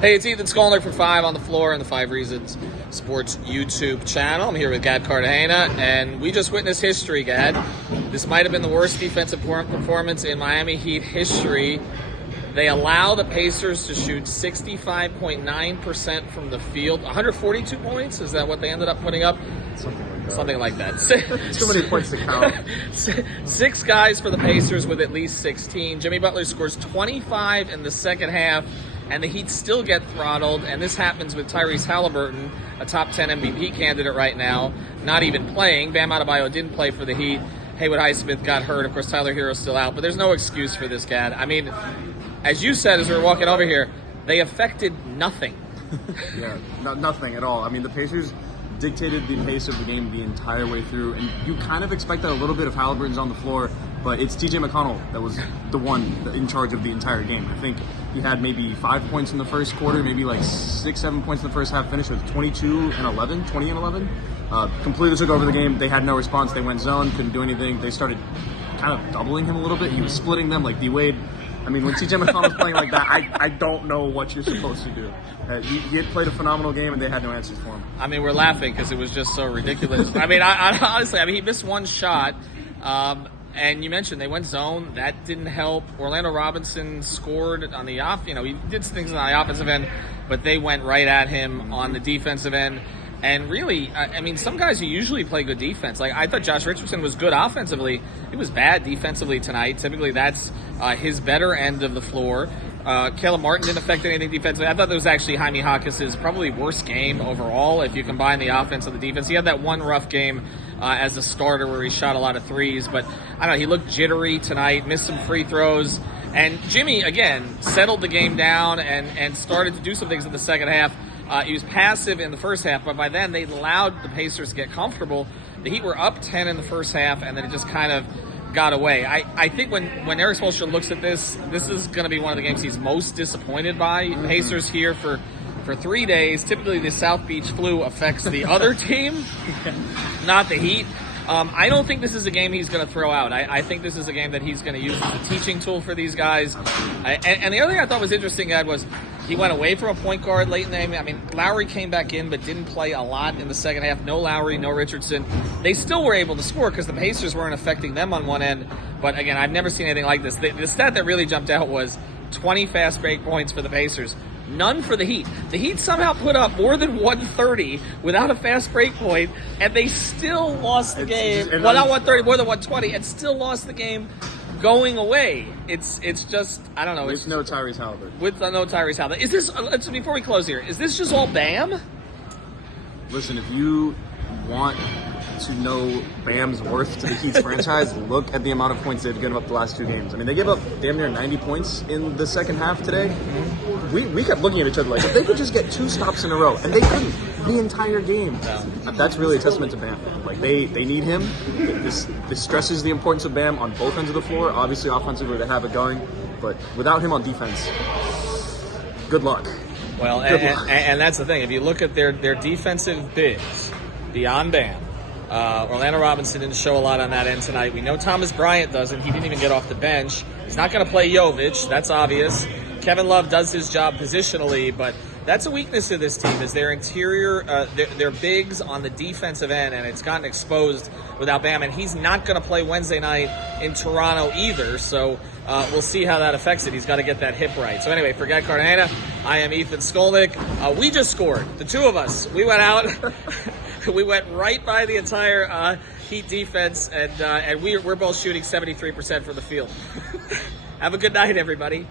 Hey, it's Ethan Skolnick from 5 on the Floor on the 5 Reasons Sports YouTube channel. I'm here with Gad Cartagena, and we just witnessed history, Gad. This might have been the worst defensive performance in Miami Heat history. They allow the Pacers to shoot 65.9% from the field. 142 points? Is that what they ended up putting up? Something like that. Too many points to count. 6 guys for the Pacers with at least 16. Jimmy Butler scores 25 in the second half, and the Heat still get throttled. And this happens with Tyrese Halliburton, a top 10 MVP candidate right now, not even playing. Bam Adebayo didn't play for the Heat. Haywood Highsmith got hurt. Of course, Tyler Hero's still out. But there's no excuse for this, Gad. I mean, as you said as we were walking over here, they affected nothing. Yeah, nothing at all. I mean, the Pacers dictated the pace of the game the entire way through, and you kind of expect that a little bit of Halliburton's on the floor, but it's TJ McConnell that was the one in charge of the entire game. I think he had maybe 5 points in the first quarter, maybe like 6-7 points in the first half, finished with 20 and 11. Completely took over the game. They had no response. They went zone, couldn't do anything. They started kind of doubling him a little bit. He was splitting them like D-Wade. I mean, when TJ McConnell's playing like that, I don't know what you're supposed to do. He had played a phenomenal game, and they had no answers for him. I mean, we're laughing because it was just so ridiculous. I mean, I honestly, he missed one shot. And you mentioned they went zone. That didn't help. Orlando Robinson scored on the he did things on the offensive end, but they went right at him on the defensive end. And really, I mean, some guys who usually play good defense, like I thought Josh Richardson was good offensively. He was bad defensively tonight. Typically, that's his better end of the floor. Caleb Martin didn't affect anything defensively. I thought that was actually Jaime Jaquez' probably worst game overall if you combine the offense and the defense. He had that one rough game as a starter where he shot a lot of threes, but I don't know, he looked jittery tonight, missed some free throws. And Jimmy, again, settled the game down and started to do some things in the second half. He was passive in the first half, but by then they allowed the Pacers to get comfortable. The Heat were up 10 in the first half, and then it just kind of got away. I think when Erik Spoelstra looks at this is going to be one of the games he's most disappointed by. Pacers here for 3 days. Typically, the South Beach flu affects the other team, not the Heat. I don't think this is a game he's going to throw out. I think this is a game that he's going to use as a teaching tool for these guys. And the other thing I thought was interesting, Ed, was he went away from a point guard late in the game. I mean, Lowry came back in but didn't play a lot in the second half. No Lowry, no Richardson. They still were able to score because the Pacers weren't affecting them on one end. But again, I've never seen anything like this. The stat that really jumped out was 20 fast break points for the Pacers. None for the Heat. The Heat somehow put up more than 130 without a fast break point, and they still lost the game. Well, not 130, more than 120, and still lost the game going away. It's just, I don't know. With no Tyrese Halliburton. With no Tyrese Halliburton. Is this, before we close here, is this just all Bam? Listen, if you want to know Bam's worth to the Heat's franchise, look at the amount of points they've given up the last 2 games. I mean, they gave up damn near 90 points in the second half today. We kept looking at each other like, if they could just get 2 stops in a row, and they couldn't the entire game. No. That's really a testament to Bam. Like, they need him. This stresses the importance of Bam on both ends of the floor. Obviously, offensively, they have it going, but without him on defense, good luck. Well, and that's the thing. If you look at their defensive bigs beyond Bam, Orlando Robinson didn't show a lot on that end tonight. We know Thomas Bryant doesn't. He didn't even get off the bench. He's not going to play Jovic. That's obvious. Kevin Love does his job positionally, but that's a weakness of this team is their interior, their bigs on the defensive end, and it's gotten exposed without Bam. And he's not going to play Wednesday night in Toronto either, so we'll see how that affects it. He's got to get that hip right. So anyway, for Gad Cartagena, I am Ethan Skolnick. We just scored. The two of us. We went out. We went right by the entire Heat defense, and we're both shooting 73% from the field. Have a good night, everybody.